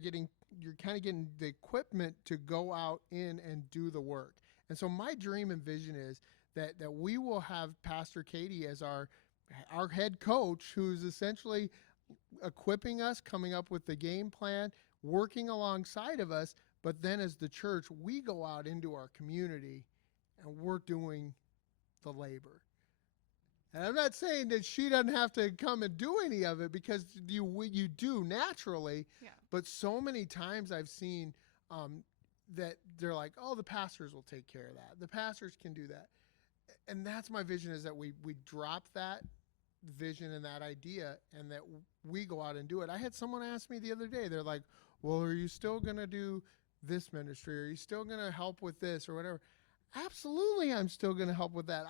kind of getting the equipment to go out in and do the work. And so my dream and vision is that we will have Pastor Katie as our head coach, who's essentially equipping us, coming up with the game plan, working alongside of us. But then as the church, we go out into our community and we're doing the labor. And I'm not saying that she doesn't have to come and do any of it, because you do naturally. Yeah. But so many times I've seen that they're like, oh, the pastors will take care of that. The pastors can do that. And that's my vision, is that we drop that vision and that idea and that we go out and do it. I had someone ask me the other day, they're like, well, are you still going to do this ministry? Are you still going to help with this or whatever? Absolutely, I'm still going to help with that.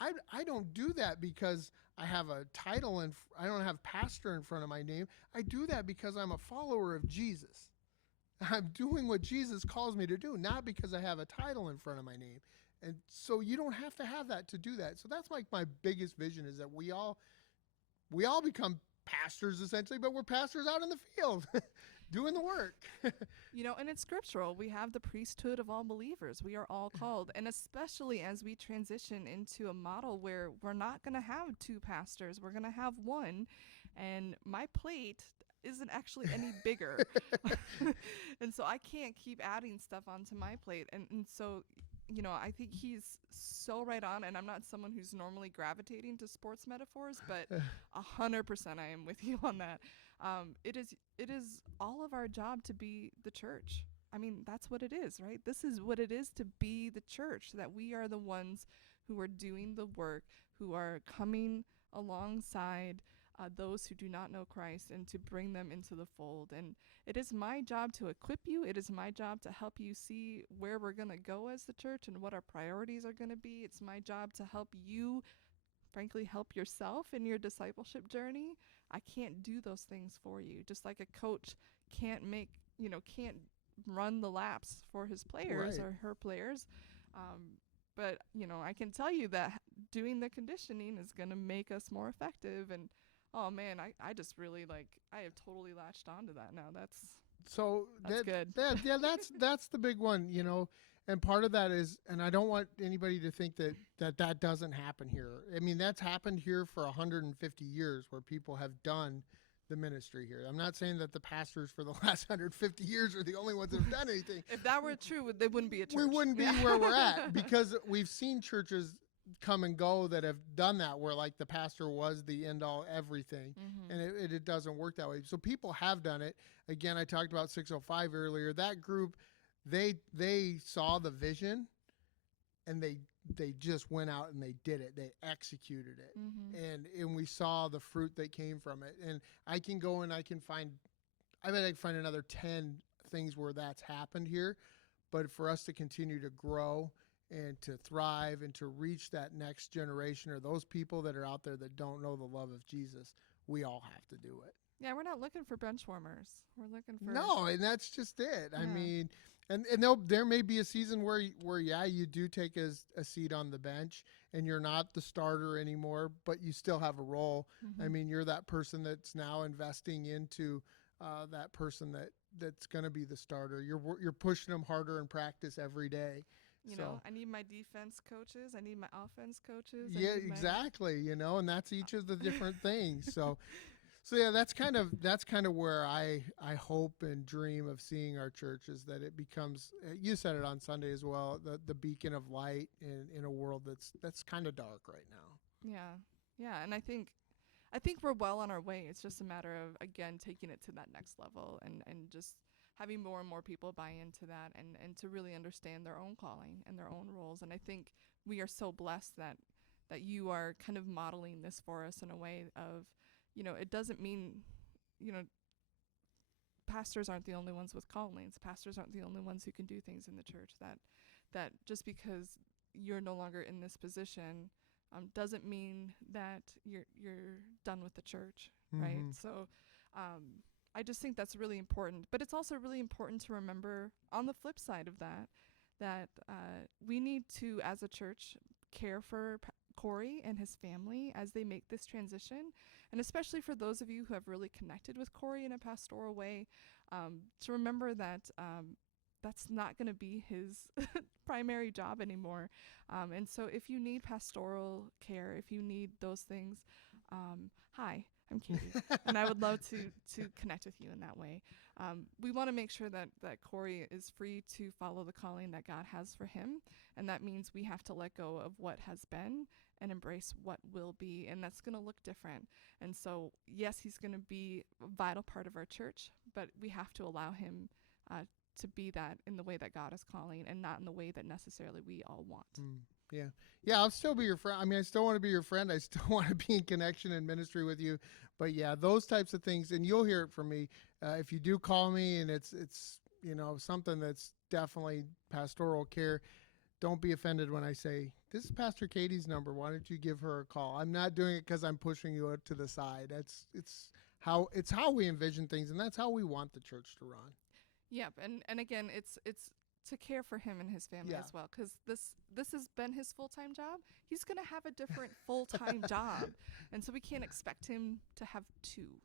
I don't do that because I have a title and I don't have pastor in front of my name. I do that because I'm a follower of Jesus. I'm doing what Jesus calls me to do, not because I have a title in front of my name. And so you don't have to have that to do that. So that's like my biggest vision, is that we all become pastors essentially, but we're pastors out in the field doing the work. And it's scriptural. We have the priesthood of all believers. We are all called. And especially as we transition into a model where we're not going to have two pastors, we're going to have one. And my plate isn't actually any bigger. And so I can't keep adding stuff onto my plate. And so, I think he's so right on. And I'm not someone who's normally gravitating to sports metaphors, but 100% I am with you on that. It is all of our job to be the church. I mean, that's what it is, right? This is what it is to be the church, that we are the ones who are doing the work, who are coming alongside those who do not know Christ and to bring them into the fold. And it is my job to equip you. It is my job to help you see where we're going to go as the church and what our priorities are going to be. It's my job to help you, frankly, help yourself in your discipleship journey. I can't do those things for you. Just like a coach can't run the laps for his players Right. or her players. But I can tell you that doing the conditioning is going to make us more effective. And oh man, I just really I have totally latched onto that now. That's good. That's the big one, and part of that is, and I don't want anybody to think that doesn't happen here. I mean, that's happened here for 150 years, where people have done the ministry here. I'm not saying that the pastors for the last 150 years are the only ones that have done anything. If that were true, they wouldn't be a church. We wouldn't be where we're at, because we've seen churches come and go that have done that, where like the pastor was the end all everything. Mhm. And it doesn't work that way. So people have done it. Again, I talked about 605 earlier. That group, they saw the vision and they just went out and they did it. They executed it. Mhm. And we saw the fruit that came from it. And I can go and I bet I can find another 10 things where that's happened here. But for us to continue to grow and to thrive and to reach that next generation or those people that are out there that don't know the love of Jesus, we all have to do it. Yeah, we're not looking for bench warmers. We're looking for No, and that's just it. I Yeah. mean, and there may be a season where yeah, you do take a seat on the bench and you're not the starter anymore, but you still have a role. I mean, you're that person that's now investing into that person that's going to be the starter. You're pushing them harder in practice every day. You So- know, I need my defense coaches. I need my offense coaches. I Yeah, need my- exactly. You know, and that's each of the different things. So yeah, that's kind of where I hope and dream of seeing our church, is that it becomes, you said it on Sunday as well, the beacon of light in a world that's kind of dark right now. Yeah, and I think we're well on our way. It's just a matter of, again, taking it to that next level and just having more and more people buy into that and to really understand their own calling and their own roles. And I think we are so blessed that you are kind of modeling this for us in a way of, you know, it doesn't mean, you know, pastors aren't the only ones with callings. Pastors aren't the only ones who can do things in the church. That just because you're no longer in this position doesn't mean that you're done with the church, right? Mhm. So I just think that's really important. But it's also really important to remember, on the flip side of that we need to, as a church, care for Corey and his family as they make this transition. And especially for those of you who have really connected with Corey in a pastoral way, to remember that that's not going to be his primary job anymore. And so if you need pastoral care, if you need those things, hi, I'm Katie, and I would love to connect with you in that way. We want to make sure that Corey is free to follow the calling that God has for him, and that means we have to let go of what has been and embrace what will be, and that's going to look different. And so, yes, he's going to be a vital part of our church, but we have to allow him to be that in the way that God is calling, and not in the way that necessarily we all want. Yeah, I'll still be your friend. I mean, I still want to be your friend. I still want to be in connection and ministry with you. But yeah, those types of things, and you'll hear it from me. If you do call me and it's you know, something that's definitely pastoral care, don't be offended when I say, this is Pastor Katie's number. Why don't you give her a call? I'm not doing it because I'm pushing you to the side. It's how we envision things, and that's how we want the church to run. Yep, and again, it's to care for him and his family Yeah. as well, because this has been his full-time job. He's going to have a different full-time job, and so we can't expect him to have two.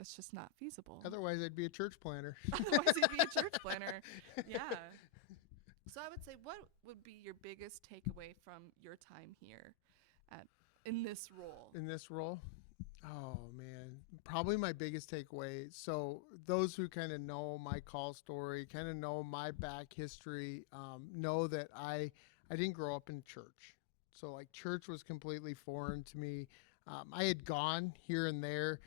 It's just not feasible. Otherwise, I'd be a church planner. Otherwise, he'd be a church planner. Yeah. So I would say, what would be your biggest takeaway from your time here in this role? In this role? Oh man, probably my biggest takeaway. So those who kind of know my call story, kind of know my back history, know that I didn't grow up in church. So like church was completely foreign to me. I had gone here and there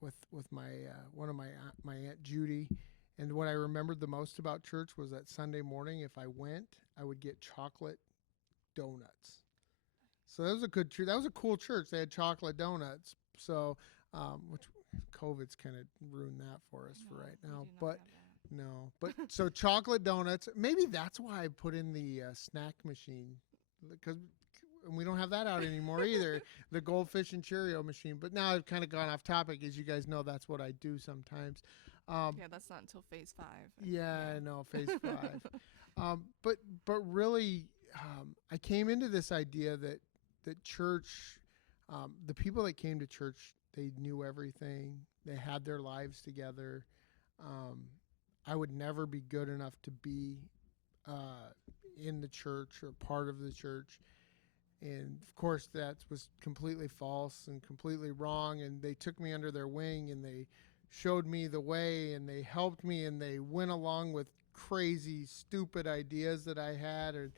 with my one of my Aunt Judy, and what I remembered the most about church was that Sunday morning, if I went, I would get chocolate donuts. So that was that was a cool church. They had chocolate donuts. So, which COVID's kind of ruined that for us for right now. But so chocolate donuts. Maybe that's why I put in the snack machine, because we don't have that out anymore either. The Goldfish and Cheerio machine. But now I've kind of gone off topic. As you guys know, that's what I do sometimes. Yeah, that's not until phase 5. Yeah, I know, phase 5. But really, I came into this idea that church, the people that came to church, they knew everything. They had their lives together. I would never be good enough to be in the church or part of the church. And of course, that was completely false and completely wrong. And they took me under their wing and they showed me the way and they helped me and they went along with crazy, stupid ideas that I had, or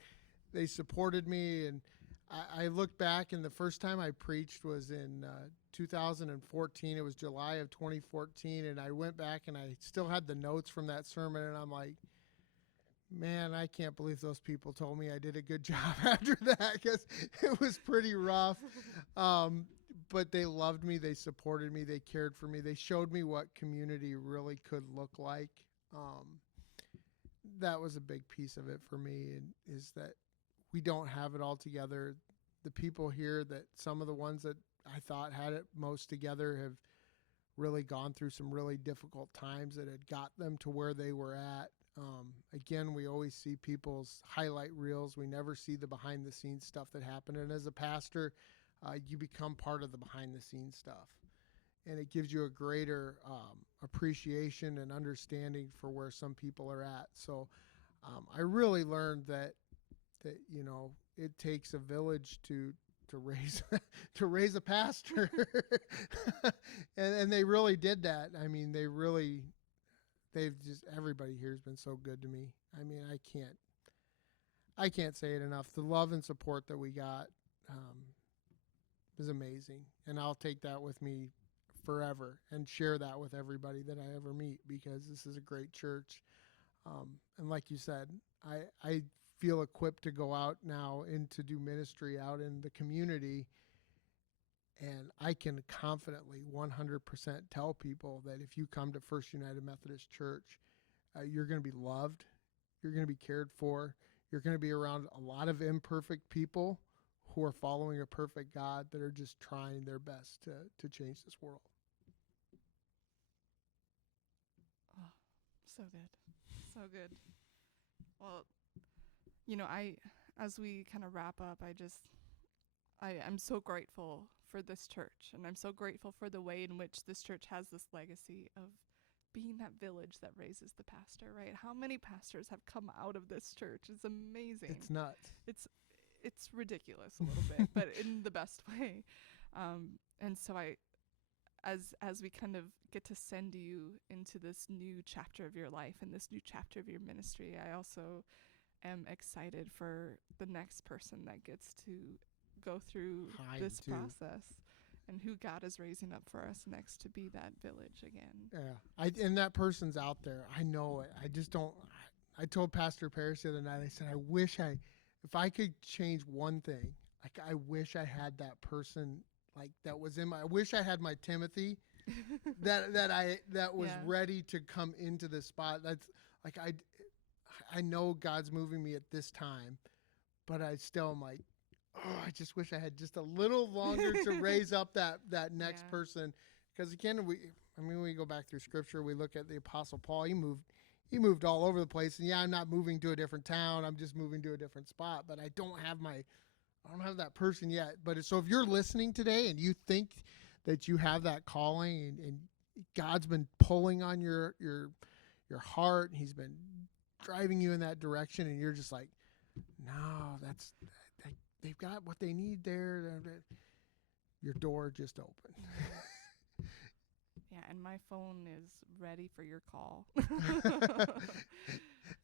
they supported me. And I look back, and the first time I preached was in 2014. It was July of 2014, and I went back and I still had the notes from that sermon, and I'm like, man, I can't believe those people told me I did a good job after that, because it was pretty rough. But they loved me, they supported me, they cared for me, they showed me what community really could look like. that was a big piece of it for me, and is that we don't have it all together. The people here, that some of the ones that I thought had it most together, have really gone through some really difficult times that had got them to where they were at. Again, we always see people's highlight reels. We never see the behind the scenes stuff that happened. And as a pastor, you become part of the behind the scenes stuff. And it gives you a greater appreciation and understanding for where some people are at. So I really learned that you know, it takes a village to raise to raise a pastor. And they really did that. I mean, they've just, everybody here has been so good to me. I mean, I can't say it enough. The love and support that we got is amazing, and I'll take that with me forever and share that with everybody that I ever meet, because this is a great church. And like you said, I feel equipped to go out now and to do ministry out in the community. And I can confidently 100% tell people that if you come to First United Methodist Church, you're going to be loved. You're going to be cared for. You're going to be around a lot of imperfect people who are following a perfect God, that are just trying their best to change this world. Oh, so good. So good. Well, you know, as we kind of wrap up, I'm so grateful for this church, and I'm so grateful for the way in which this church has this legacy of being that village that raises the pastor, right? How many pastors have come out of this church? It's amazing. It's nuts. It's ridiculous a little bit, but in the best way. And so as we kind of get to send you into this new chapter of your life and this new chapter of your ministry, I also am excited for the next person that gets to go through this process, and who God is raising up for us next to be that village again. Yeah, and that person's out there. I know it. I just don't. I told Pastor Paris the other night, I said, if I could change one thing, like, I wish I had that person, like, that was I wish I had my Timothy that was ready to come into this spot. That's like, I know God's moving me at this time, but I still am like, oh, I just wish I had just a little longer to raise up that next person. Because again, when we go back through Scripture, we look at the Apostle Paul. He moved all over the place. And I'm not moving to a different town. I'm just moving to a different spot. But I don't have that person yet. But so if you're listening today and you think that you have that calling, and God's been pulling on your heart, and He's been driving you in that direction, and you're just like, no, they've got what they need there. Your door just opened. Yeah, and my phone is ready for your call.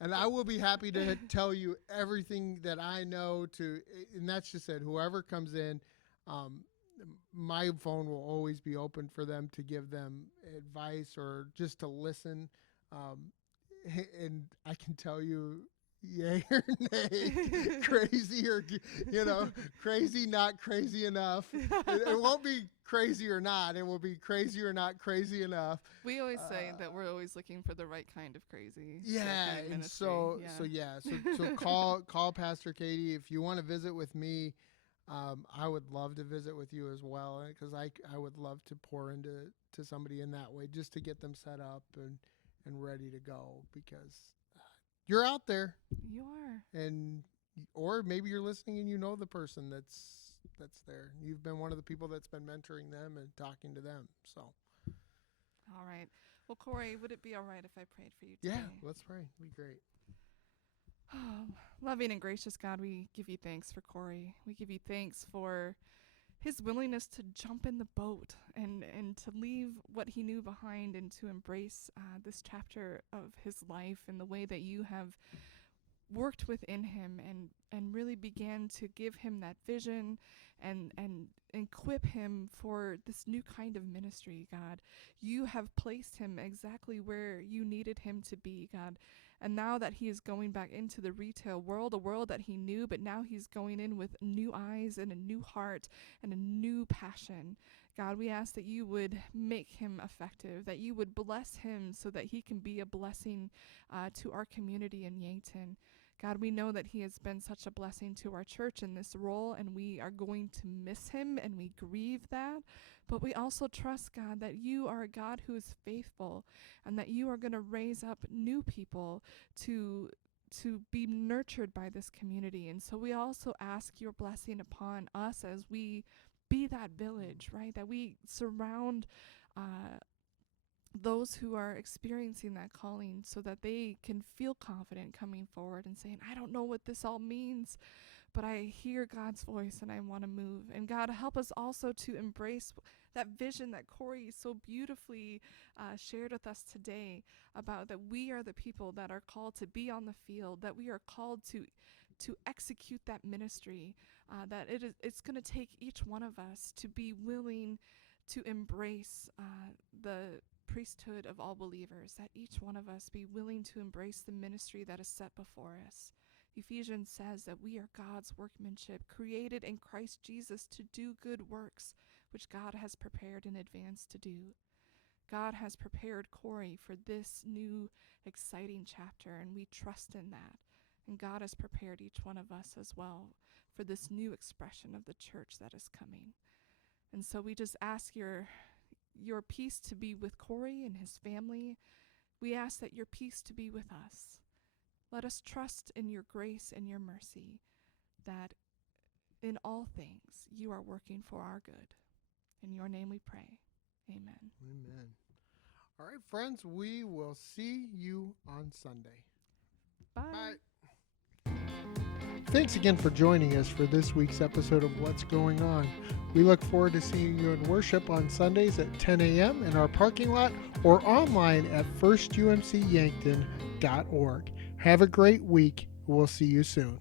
And I will be happy to tell you everything that I know and that's just it. Whoever comes in, my phone will always be open for them, to give them advice or just to listen. And I can tell you, yay or nay, crazy or, crazy, not crazy enough. It won't be crazy or not. It will be crazy or not crazy enough. We always say that we're always looking for the right kind of crazy. Yeah, and so call Pastor Katie if you want to visit with me. I would love to visit with you as well, because I would love to pour into somebody in that way, just to get them set up and ready to go, because you're out there. You are. Or maybe you're listening and you know the person that's there. You've been one of the people that's been mentoring them and talking to them. So. All right. Well, Corey, would it be all right if I prayed for you today? Yeah, let's pray. It'd be great. Oh, loving and gracious God, we give you thanks for Corey. We give you thanks for his willingness to jump in the boat and to leave what he knew behind, and to embrace this chapter of his life, and the way that you have worked within him and really began to give him that vision and equip him for this new kind of ministry, God. You have placed him exactly where you needed him to be, God. And now that he is going back into the retail world, a world that he knew, but now he's going in with new eyes and a new heart and a new passion. God, we ask that you would make him effective, that you would bless him so that he can be a blessing to our community in Yankton. God, we know that he has been such a blessing to our church in this role, and we are going to miss him, and we grieve that. But we also trust, God, that you are a God who is faithful, and that you are going to raise up new people to be nurtured by this community. And so we also ask your blessing upon us as we be that village, right? That we surround those who are experiencing that calling so that they can feel confident coming forward and saying, I don't know what this all means, but I hear God's voice and I want to move. And God, help us also to embrace that vision that Corey so beautifully shared with us today about that we are the people that are called to be on the field, that we are called to execute that ministry, that it's going to take each one of us to be willing to embrace the priesthood of all believers, that each one of us be willing to embrace the ministry that is set before us. Ephesians says that we are God's workmanship, created in Christ Jesus to do good works, which God has prepared in advance to do. God has prepared Corey for this new exciting chapter, and we trust in that. And God has prepared each one of us as well for this new expression of the church that is coming. And so we just ask your peace to be with Corey and his family. We ask that your peace to be with us. Let us trust in your grace and your mercy, that in all things you are working for our good. In your name we pray. Amen. Amen. All right, friends, we will see you on Sunday. Bye. Thanks again for joining us for this week's episode of What's Going On. We look forward to seeing you in worship on Sundays at 10 a.m. in our parking lot or online at firstumcyankton.org. Have a great week. We'll see you soon.